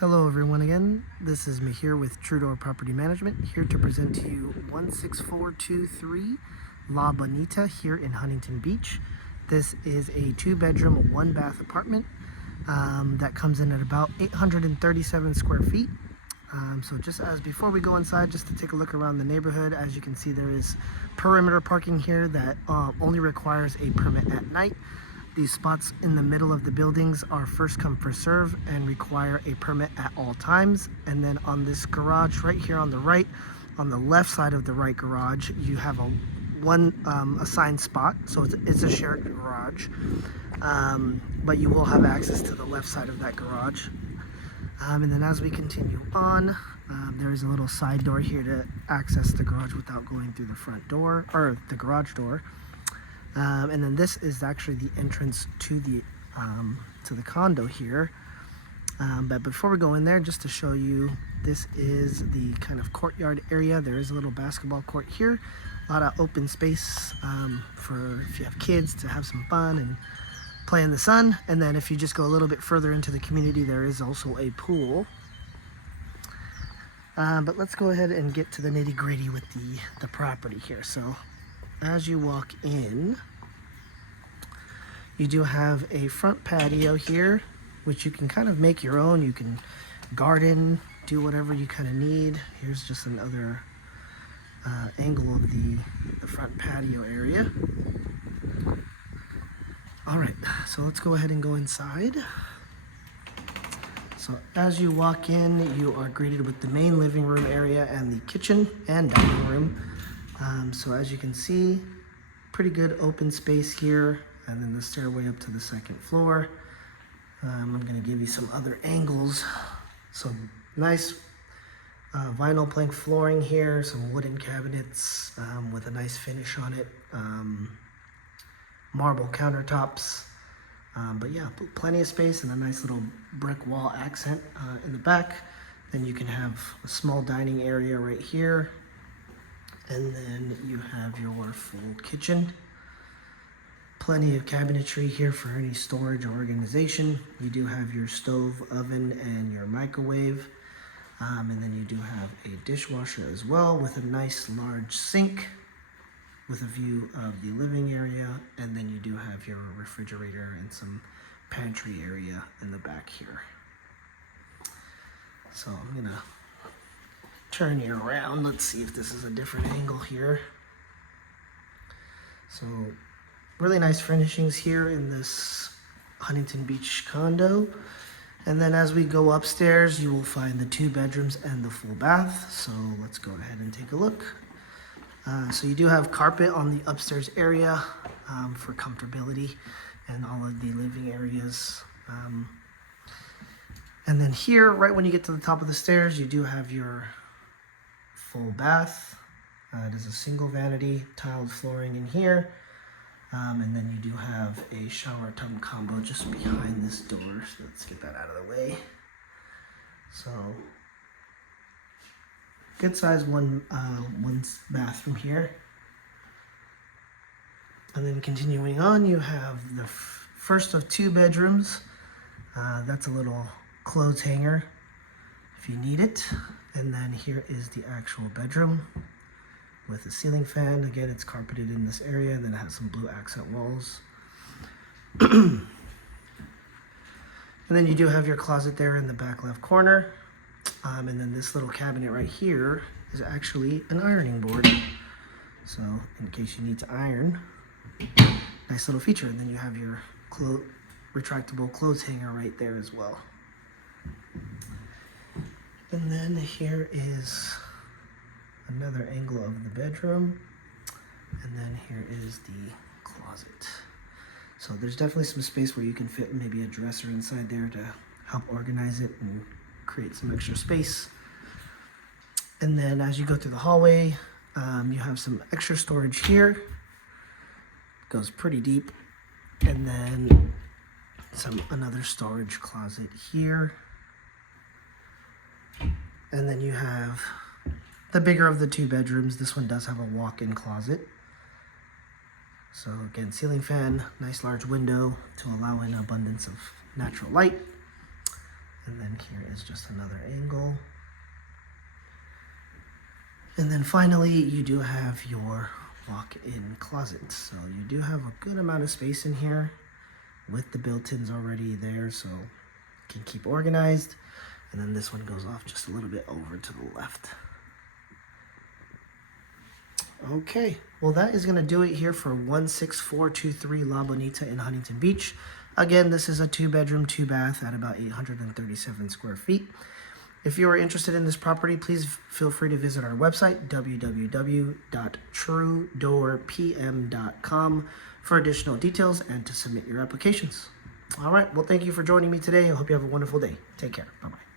Hello everyone again, this is me here with TrueDoor Property Management, here to present to you 16423 La Bonita here in Huntington Beach. This is a 2-bedroom, 1-bath apartment that comes in at about 837 square feet. So just as before we go inside, just to take a look around the neighborhood, as you can see there is perimeter parking here that only requires a permit at night. These spots in the middle of the buildings are first come first serve and require a permit at all times. And then on this garage right here on the right, on the left side of the right garage, you have one assigned spot, so it's a shared garage, but you will have access to the left side of that garage. And then as we continue on, there is a little side door here to access the garage without going through the front door or the garage door. And then this is actually the entrance to the condo here. But before we go in there, just to show you, this is the kind of courtyard area. There is a little basketball court here, a lot of open space for if you have kids to have some fun and play in the sun. And then if you just go a little bit further into the community, there is also a pool. But let's go ahead and get to the nitty-gritty with the property here. So as you walk in, you do have a front patio here, which you can kind of make your own. You can garden, do whatever you kind of need. Here's just another angle of the front patio area. All right, so let's go ahead and go inside. So as you walk in, you are greeted with the main living room area and the kitchen and dining room. So as you can see, pretty good open space here, and then the stairway up to the second floor. I'm going to give you some other angles. So nice vinyl plank flooring here, some wooden cabinets with a nice finish on it, marble countertops. But yeah, plenty of space and a nice little brick wall accent in the back. Then you can have a small dining area right here. And then you have your full kitchen. Plenty of cabinetry here for any storage or organization. You do have your stove, oven, and your microwave. And then you do have a dishwasher as well with a nice large sink with a view of the living area. And then you do have your refrigerator and some pantry area in the back here. So I'm gonna turn you around. Let's see if this is a different angle here. So really nice furnishings here in this Huntington Beach condo. And then as we go upstairs, you will find the 2 bedrooms and the full bath. So let's go ahead and take a look. So you do have carpet on the upstairs area for comfortability and all of the living areas. And then here, right when you get to the top of the stairs, you do have your full bath. It is a single vanity, tiled flooring in here. And then you do have a shower tub combo just behind this door. So let's get that out of the way. So good size one bathroom here. And then continuing on, you have the first of 2 bedrooms. That's a little clothes hanger if you need it. And then here is the actual bedroom with a ceiling fan. Again, it's carpeted in this area, and then it has some blue accent walls. And then you do have your closet there in the back left corner. And then this little cabinet right here is actually an ironing board. So in case you need to iron, nice little feature. And then you have your retractable clothes hanger right there as well. And then here is another angle of the bedroom. And then here is the closet. So there's definitely some space where you can fit maybe a dresser inside there to help organize it and create some extra space. And then as you go through the hallway, you have some extra storage here. It goes pretty deep. And then another storage closet here. And then you have the bigger of the 2 bedrooms. This one does have a walk-in closet. So again, ceiling fan, nice large window to allow in abundance of natural light. And And here is just another angle. And then finally, you do have your walk-in closet. So you do have a good amount of space in here with the built-ins already there, so you can keep organized. And then this one goes off just a little bit over to the left. Okay, well that is going to do it here for 16423 La Bonita in Huntington Beach. Again, this is a 2-bedroom, 2-bath at about 837 square feet. If you are interested in this property, please feel free to visit our website, www.truedoorpm.com, for additional details and to submit your applications. All right, well, thank you for joining me today. I hope you have a wonderful day. Take care. Bye-bye.